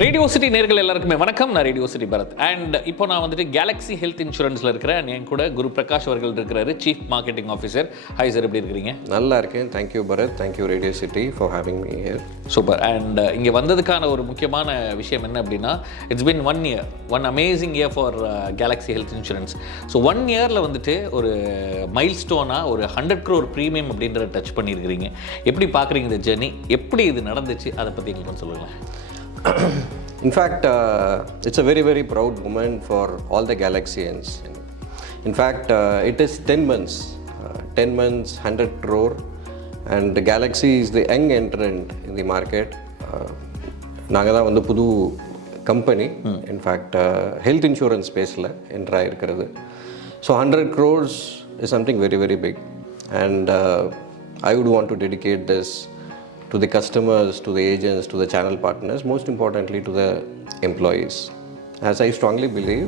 Radio city நேர்கள் எல்லாருக்குமே வணக்கம். நான் ரேடியோ சிட்டி பரத். அண்ட் இப்போ நான் வந்துட்டு கேலக்ஸி ஹெல்த் இன்சூரன்ஸில் இருக்கிறேன். என் கூட குரு பிரகாஷ் அவர்கள் இருக்கிறாரு, chief marketing officer. Hi sir, எப்படி இருக்கிறீங்க? நல்லா இருக்கேன். Thank you Bharath. Thank you radio city for having me here. Super. And இங்கே வந்ததுக்கான ஒரு முக்கியமான விஷயம் என்ன அப்படின்னா, it's been 1 year, one amazing year for Galaxy health insurance. So 1 yearல வந்துட்டு ஒரு மைல் ஸ்டோனாக ஒரு 100 crore ப்ரீமியம் அப்படின்றத டச் பண்ணியிருக்கிறீங்க. எப்படி பார்க்குறீங்க இந்த ஜெர்னி? எப்படி இது நடந்துச்சு, அதை பற்றி எங்களுக்கு கொஞ்சம் சொல்லுங்களேன். In fact, it's a very, very proud moment for all the Galaxians. In fact, it is 10 months. 10 months, 100 crore. And the Galaxy is the young entrant in the market. நாங்கள் தான் வந்து புது கம்பெனி. இன்ஃபேக்ட் ஹெல்த் இன்சூரன்ஸ் ஸ்பேஸில் entry ஆகிருக்கிறது. So 100 crores is something very, very big. And I would want to dedicate this to the customers, to the agents, to the channel partners, most importantly to the employees. As I strongly believe,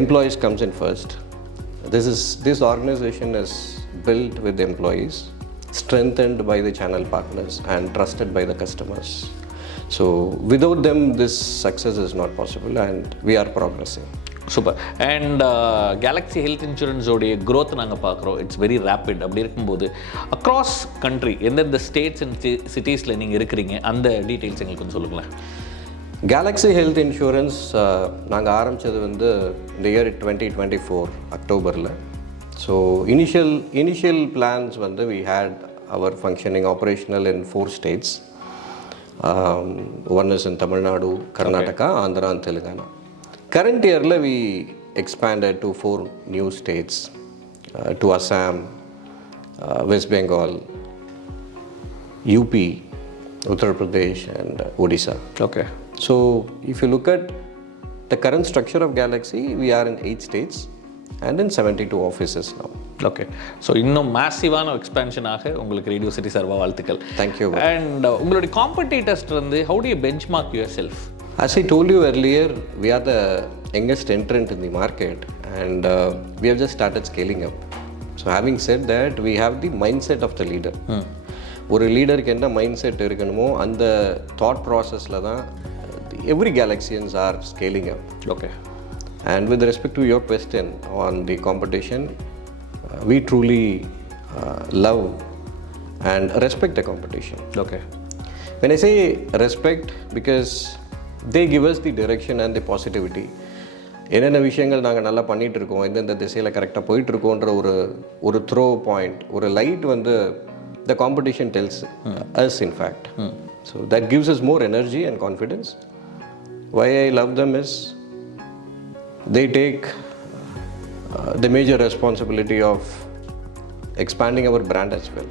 employees comes in first. This organization is built with the employees, strengthened by the channel partners and trusted by the customers. So without them, this success is not possible, and we are progressing. சூப்பர். And Galaxy health இன்சூரன்ஸோடைய growth நாங்கள் பார்க்குறோம். It's very rapid. அப்படி இருக்கும்போது across country எந்தெந்த states and சிட்டிஸில் நீங்கள் இருக்கிறீங்க, அந்த டீட்டெயில்ஸ் எங்களுக்கு கொஞ்சம் சொல்லுங்களேன். கேலக்ஸி ஹெல்த் இன்சூரன்ஸ் நாங்கள் ஆரம்பித்தது வந்து இந்த இயர் 2024 அக்டோபரில். ஸோ இனிஷியல் பிளான்ஸ் வந்து we had our functioning operational in 4 states. One is in Tamil Nadu, Karnataka, Andhra and Telangana. Current year we expanded to 4 new states, to Assam, West Bengal, UP, Uttar Pradesh and Odisha. Okay. So if you look at the current structure of Galaxy, we are in 8 states and in 72 offices now. Okay. So இன்னும் மேசிவான எக்ஸ்பேன்ஷனாக உங்களுக்கு radio city சார்பாக வாழ்த்துக்கள். Thank you. And உங்களுடைய காம்படிட்டர்ஸ் வந்து how to you bench mark your self? As I told you earlier, we are the youngest entrant in the market, and we have just started scaling up. So having said that, we have the mindset of the leader. ஒரு லீடருக்கு என்ன mind set இருக்கணுமோ அந்த thought ப்ராசஸில் தான் every Galaxians are scaling up. Okay. And with respect to your question on the competition, we truly love and respect the competition. Okay. When I say respect, because they give us the direction and the positivity. என்னென்ன விஷயங்கள் நாங்கள் நல்லா பண்ணிகிட்ருக்கோம், எந்தெந்த திசையில் கரெக்டாக போயிட்டுருக்கோன்ற ஒரு த்ரோ பாயிண்ட், ஒரு லைட் வந்து the competition tells us in fact. So that gives us more energy and confidence. Why I love them is they take the major responsibility of expanding our brand as well.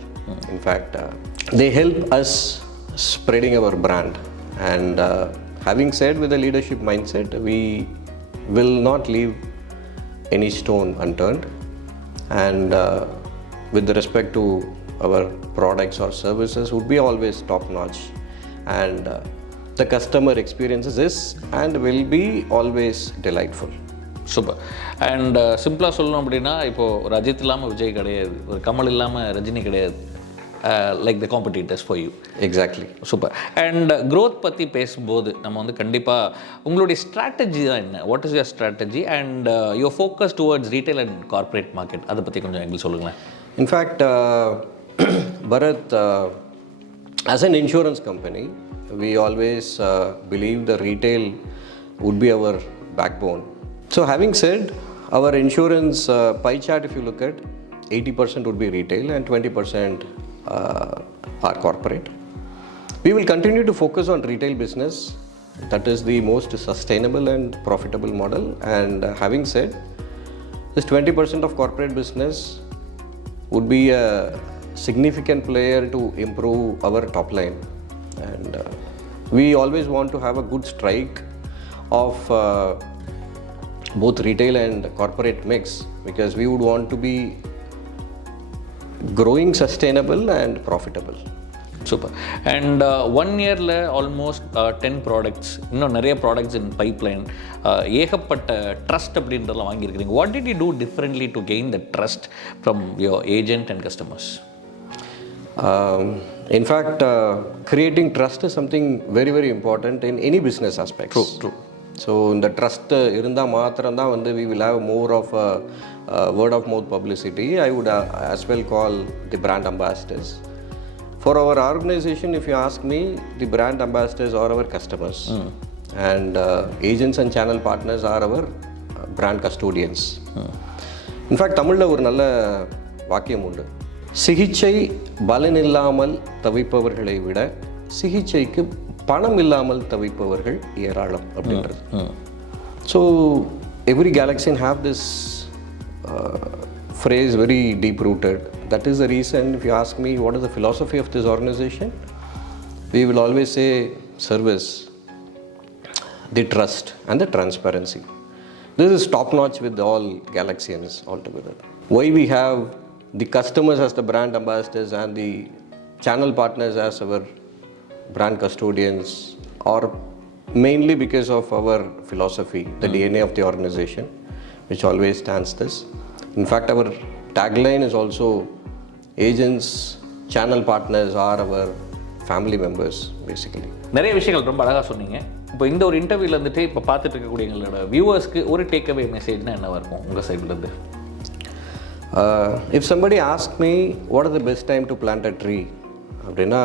In fact, they help us spreading our brand. And having said, with the leadership mindset, we will not leave any stone unturned. And with respect to our products or services, would be always top notch. And the customer experiences is and will be always delightful. Super. And சிம்பிளாக சொல்லணும் அப்படின்னா, இப்போது ஒரு அஜித் இல்லாமல் விஜய் கிடையாது, ஒரு கமல் இல்லாமல் ரஜினி கிடையாது. Like the competitors for you. Exactly. Super. And growth பற்றி பேசும்போது நம்ம வந்து கண்டிப்பாக உங்களுடைய ஸ்ட்ராட்டஜி தான் என்ன? What is your strategy and your focus towards retail and corporate market, அதை பற்றி கொஞ்சம் எங்களுக்கு சொல்லுங்களேன். In fact Bharath, as an insurance company, we always believe the retail would be our backbone. So having said, our insurance pie chart, if you look at, 80% would be retail and 20% are corporate. We will continue to focus on retail business. That is the most sustainable and profitable model. And having said, this 20% of corporate business would be a significant player to improve our top line. And we always want to have a good strike of both retail and corporate mix, because we would want to be growing sustainable and profitable. சூப்பர். And 1 yearல almost 10 products, இன்னும் நிறைய products in pipeline, ஏகப்பட்ட trust அப்படின்றதெல்லாம் வாங்கியிருக்கிறீங்க. What did you do differently to gain the trust from your agent and customers? In fact, creating trust is something very, very important in any business aspects. True. So, இந்த ட்ரஸ்ட்டு இருந்தால் மாத்திரம்தான் வந்து we will have more of a word of mouth publicity. I would as well call the brand ambassadors. For our organization, if you ask me, the brand ambassadors are our customers. And agents and channel partners are our brand custodians. In fact, தமிழில் ஒரு நல்ல வாக்கியம் உண்டு. சிகிச்சை பலன் இல்லாமல் தவிப்பவர்களை விட சிகிச்சைக்கு பணம் இல்லாமல் தவிப்பவர்கள் ஏராளம் அப்படின்றது. So every Galaxian have this phrase very deep rooted. That is the reason, if you ask me what is the philosophy of this organization, we will always say service, the trust and the transparency. This is top notch with all Galaxians altogether. Why we have the customers as the brand ambassadors and the channel partners as our brand custodians, or mainly because of our philosophy, the DNA of the organization, which always stands this. In fact, our tagline is also agents, channel partners are our family members basically. நிறைய விஷயங்கள் ரொம்ப அழகாக சொன்னீங்க. இப்போ இந்த ஒரு இன்டர்வியூவில் வந்துட்டு இப்போ பார்த்துட்டு இருக்கக்கூடிய எங்களோட வியூவர்ஸ்க்கு ஒரு டேக்அவே மெசேஜ்னா என்னவாக இருக்கும் உங்கள் சைட்லேருந்து? If somebody asks me what is the best time to plant a tree அப்படின்னா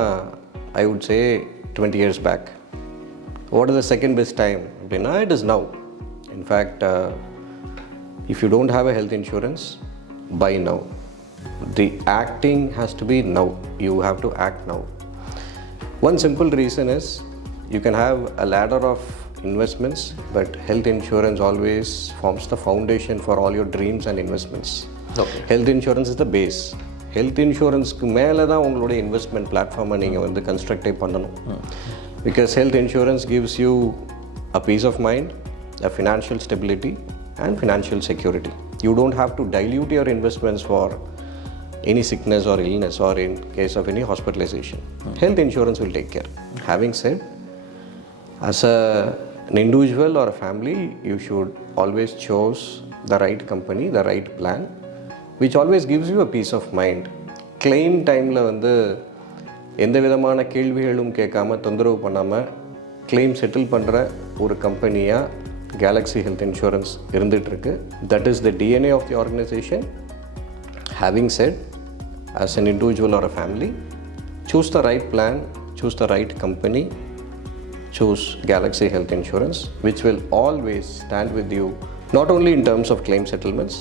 I would say 20 years back. What is the second best time அப்படின்னா it is now. In fact, if you don't have a health insurance, buy now. The acting has to be now. You have to act now. One simple reason is you can have a ladder of investments, but health insurance always forms the foundation for all your dreams and investments. Okay. Health insurance is the base. Health இன்சூரன்ஸ்க்கு மேலே தான் உங்களுடைய investment பிளாட்ஃபார்மை நீங்கள் வந்து கன்ஸ்ட்ரக்டே பண்ணணும். Because health insurance gives you a peace of mind, a financial stability and financial security. You don't have to dilute your investments for any sickness or illness or in case of any hospitalization. Health insurance will take care. Having said, as an individual or a family, you should always choose the right company, the right plan, which always gives you a peace of mind. Claim timeல வந்து எந்த விதமான கேள்விகளும் கேட்காம தொந்தரவு பண்ணாமல் claim settle பண்ணுற ஒரு கம்பெனியாக கேலக்ஸி ஹெல்த் இன்சூரன்ஸ் இருந்துகிட்ருக்கு. That is the DNA of the organization. Having said, as an individual or a family, choose the right plan, choose the right company, choose Galaxy Health Insurance, which will always stand with you, not only in terms of claim settlements,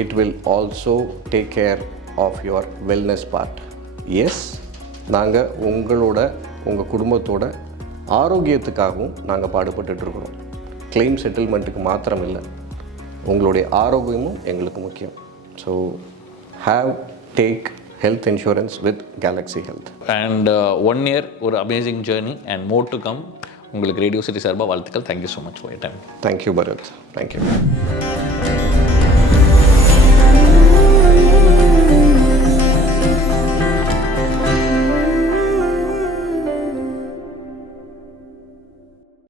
it will also take care of your wellness part. Yes, நாங்கள் உங்கள் குடும்பத்தோட ஆரோக்கியத்துக்காகவும் நாங்கள் பாடுபட்டுருக்கிறோம். கிளைம் செட்டில்மெண்ட்டுக்கு மாத்திரம் இல்லை, உங்களுடைய ஆரோக்கியமும் எங்களுக்கு முக்கியம். So take health insurance with Galaxy Health. And 1 year ஒரு amazing journey and more to come. உங்களுக்கு ரேடியோ சிட்டி சார்பாக வாழ்த்துக்கள். Thank you so much for your time. Thank you, Bharat. Thank you.